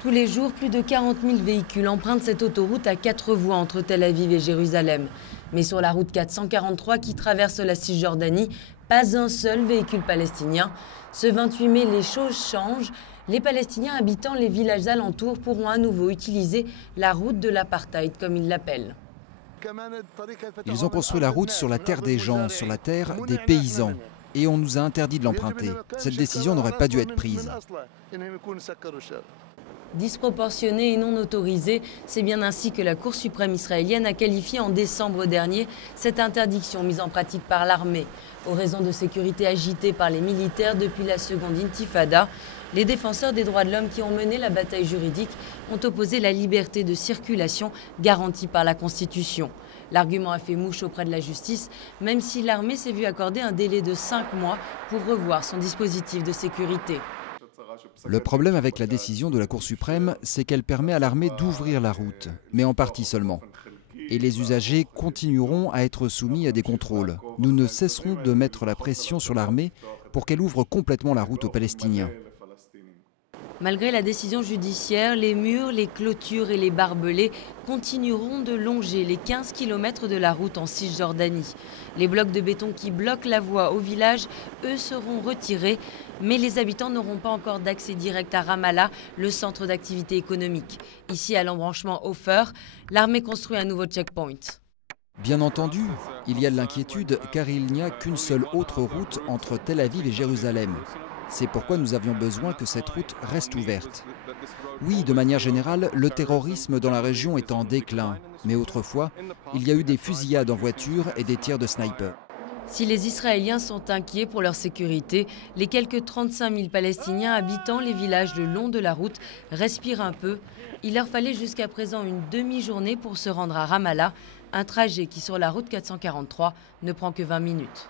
Tous les jours, plus de 40 000 véhicules empruntent cette autoroute à 4 voies entre Tel Aviv et Jérusalem. Mais sur la route 443 qui traverse la Cisjordanie, pas un seul véhicule palestinien. Ce 28 mai, les choses changent. Les Palestiniens habitant les villages alentours pourront à nouveau utiliser la route de l'apartheid, comme ils l'appellent. Ils ont construit la route sur la terre des gens, sur la terre des paysans. Et on nous a interdit de l'emprunter. Cette décision n'aurait pas dû être prise. Disproportionnée et non autorisée, c'est bien ainsi que la Cour suprême israélienne a qualifié en décembre dernier cette interdiction mise en pratique par l'armée. Aux raisons de sécurité agitées par les militaires depuis la seconde intifada, les défenseurs des droits de l'homme qui ont mené la bataille juridique ont opposé la liberté de circulation garantie par la Constitution. L'argument a fait mouche auprès de la justice, même si l'armée s'est vue accorder un délai de 5 mois pour revoir son dispositif de sécurité. Le problème avec la décision de la Cour suprême, c'est qu'elle permet à l'armée d'ouvrir la route, mais en partie seulement. Et les usagers continueront à être soumis à des contrôles. Nous ne cesserons de mettre la pression sur l'armée pour qu'elle ouvre complètement la route aux Palestiniens. Malgré la décision judiciaire, les murs, les clôtures et les barbelés continueront de longer les 15 km de la route en Cisjordanie. Les blocs de béton qui bloquent la voie au village, eux, seront retirés. Mais les habitants n'auront pas encore d'accès direct à Ramallah, le centre d'activité économique. Ici, à l'embranchement Ofer, l'armée construit un nouveau checkpoint. Bien entendu, il y a de l'inquiétude car il n'y a qu'une seule autre route entre Tel Aviv et Jérusalem. C'est pourquoi nous avions besoin que cette route reste ouverte. Oui, de manière générale, le terrorisme dans la région est en déclin. Mais autrefois, il y a eu des fusillades en voiture et des tirs de sniper. Si les Israéliens sont inquiets pour leur sécurité, les quelques 35 000 Palestiniens habitant les villages le long de la route respirent un peu. Il leur fallait jusqu'à présent une demi-journée pour se rendre à Ramallah, un trajet qui sur la route 443 ne prend que 20 minutes.